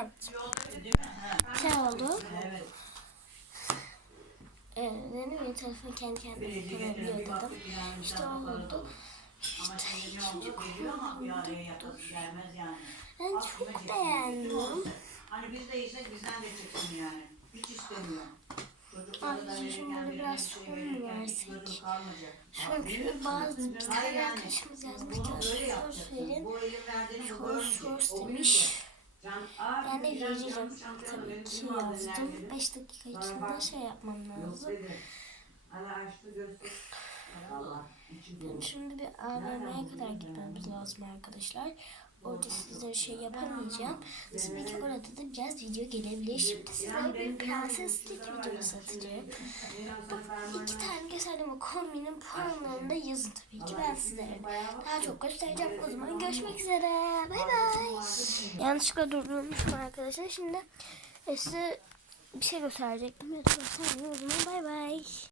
Evet. Şey oldu. Evet. Ee, dedim ya telefon kendi kendine bir dedim. İşte oldu. araya yatıp gelmez yani. Ben çok beğendim. Hani biz de yesek bizden de çıksın yani. Hiç istemiyorum. Da Ay, şimdi biraz bir şey sonra verirken versek. Çünkü bazı bir tane arkadaşımız yazmış ki yapacaksın. verin. Soru O demiş. Ben de can- Tabii benim ki yazdım. nerede? 5 dakika içinde şey yapmam lazım. dolu. Şimdi bir AVM'ye kadar gitmemiz lazım arkadaşlar. Orada sizlere şey yapamayacağım. Tabii ki orada da biraz video gelebilir. Şimdi size bir prenseslik videosu atacağım. Bak iki tane gösterdim o kombinin puanlarını da yazın tabii ki. Ben sizlere daha çok göstereceğim. O zaman görüşmek üzere. Bay bay. Yanlışlıkla durdurmuşum arkadaşlar. Şimdi e, size bir şey gösterecektim. O zaman bay bay.